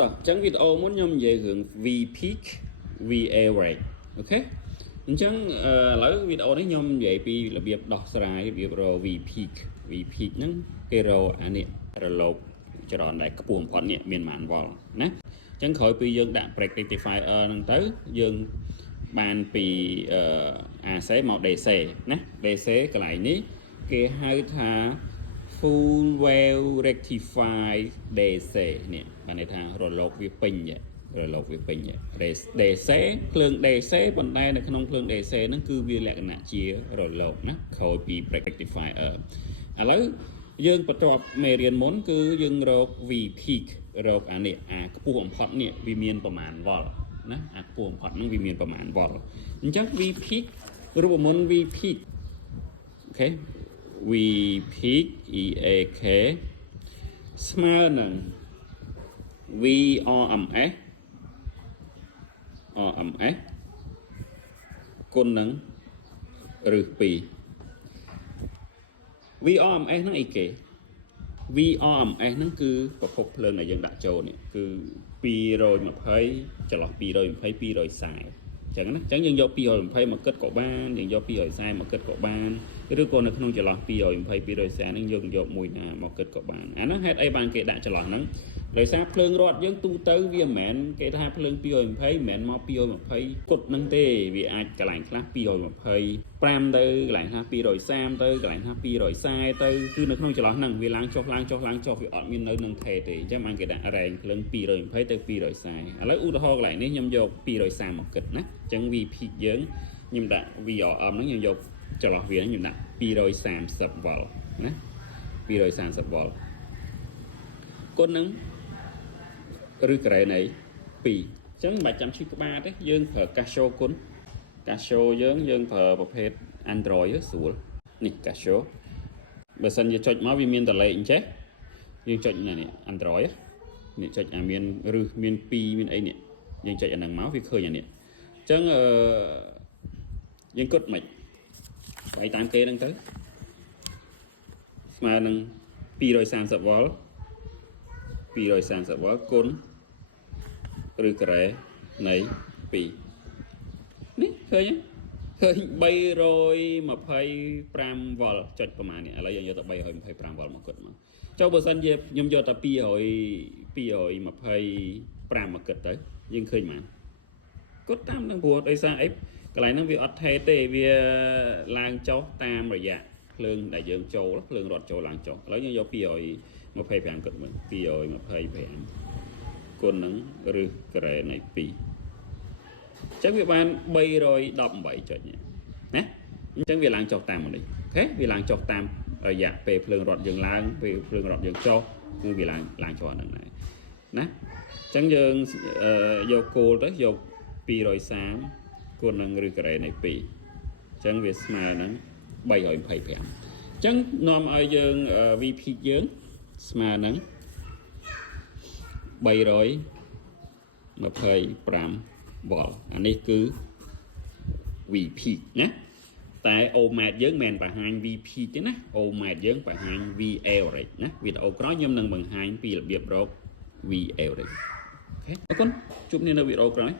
តោះអញ្ចឹងវីដេអូមុនខ្ញុំនិយាយរឿង V peak VA rate អូខេអញ្ចឹងឥឡូវវីដេអូនេះខ្ញុំនិយាយពីរបៀបដោះស្រាយរបៀបរក V peak ហ្នឹងគេរកអានេះរលកចរន្តដែលខ្ពស់បំផុតនេះមានប៉ុន្មានវ៉ុលណាអញ្ចឹងក្រោយពីយើងដាក់ break rectifier ហ្នឹងទៅយើងបានពី AC មក DC ណា DC កន្លែងនេះគេហៅថា full wave rectify DC នេះបានន័យថារលកវាពេញរលកវាពេញ DC ភ្លើង DC ប៉ុន្តែនៅក្នុងភ្លើង DC ហ្នឹងគឺវាលក្ខណៈជារលកណាក្រោយពី break rectifier ឥឡូវយើងបន្ទាប់មេរៀនមុនគឺយើងរក V peak រកអានេះអាខ្ពស់បំផុតនេះវាមានប្រមាណវ៉ុលណាអាខ្ពស់បំផុតហ្នឹងវាមានប្រមាណវ៉ុលអញ្ចឹង V peak រូបមន្ត V peak អូខេ V peak EAK ស្មើនឹង VRMS គុណនឹងឬ2 VRMS ហ្នឹងអីគេ VRMS ហ្នឹងគឺប្រភពភ្លើងដែលយើងដាក់ចូលនេះគឺ220ចន្លោះ220 240អញ្ចឹងណាអញ្ចឹងយើងយក220មកគិតក៏បានយើងយក240មកគិតក៏បានឬក៏នៅក្នុងចន្លោះ220 240ហ្នឹងយើងយកមួយណាមកគិតក៏បានអាហ្នឹងហេតុអីបានគេដាក់ចន្លោះហ្នឹងដោយសារភ្លើងរត់យើងទូទៅវាមិនមែនគេថាភ្លើង220មិនមែនមក220គត់ហ្នឹងទេវាអាចកន្លែងខ្លះ225ទៅកន្លែងខ្លះ230ទៅកន្លែងខ្លះ240ទៅគឺនៅក្នុងចន្លោះហ្នឹងវាឡើងចុះឡើងចុះឡើងចុះវាអត់មាននៅនឹងថេទេអញ្ចឹងបានគេដាក់រ៉ែងភ្លើង220ទៅ240ឥឡូវឧទាហរណ៍កន្លែងនេះខ្ញុំយក230មកគិតណាអញ្ចឹង V peak យើងខ្ញុំដាក់ VRM ហ្នឹងខ្ញុំយកចន្លោះវាខ្ញុំដាក់230វ៉ុលណា230វ៉ុលគុណនឹងឬក្រែនៃ2អញ្ចឹងមិនបាច់ចាំឈឺក្បាលទេយើងប្រើ Casio គុណ Casio យើងប្រើប្រភេទ Android ស្រួលនេះ Casio បើសិនជាចុចមកវាមានតលេខអញ្ចេះយើងចុចនេះ Android នេះចុចអាមានឬមាន2មានអីនេះយើងចុចអាហ្នឹងមកវាឃើញអានេះអញ្ចឹងយើងគិតមិនបាយតាមគេហ្នឹងទៅស្មើនឹង230វ៉ុល230វ៉ុលគុណឬការ៉េនៃ2នេះឃើញឃើញ325វ៉ុលចុចប្រហែលនេះឥឡូវយើងយកតែ325វ៉ុលមកគិតមកចុះបើសិនជាខ្ញុំយកតែ225មកគិតទៅយើងឃើញមកគិតតាមនឹងព្រោះដោយសារអីកន្លែងហ្នឹងវាអត់ថេទេវាឡើងចុះតាមរយៈភ្លើងដែលយើងចូលភ្លើងរត់ចូលឡើងចុះឥឡូវយើងយក225គិតមើល225គុណនឹងឬការ៉េនៃ2អញ្ចឹងវាបាន318ចុចនេះណាអញ្ចឹងវាឡើងចុះតាមនេះអូខេវាឡើងចុះតាមរយៈពេលភ្លើងរត់យើងឡើងពេលភ្លើងរត់យើងចុះគឺវាឡើងចុះហ្នឹងដែរណាអញ្ចឹងយើងយកគោលទៅយក230គុណនឹងឬការ៉េនៃ2អញ្ចឹងវាស្មើនឹង325អញ្ចឹងនាំឲ្យយើង V peak យើងស្មើនឹង325វ៉ុលអានេះគឺ V peak ណាតែ ohmet យើងមិនបង្ហាញ V peak ទេណា ohmet យើងបង្ហាញ V average ណាវីដេអូក្រោយខ្ញុំនឹងបង្ហាញពីរបៀបរក V average អូខេអរគុណជួបគ្នានៅវីដេអូក្រោយ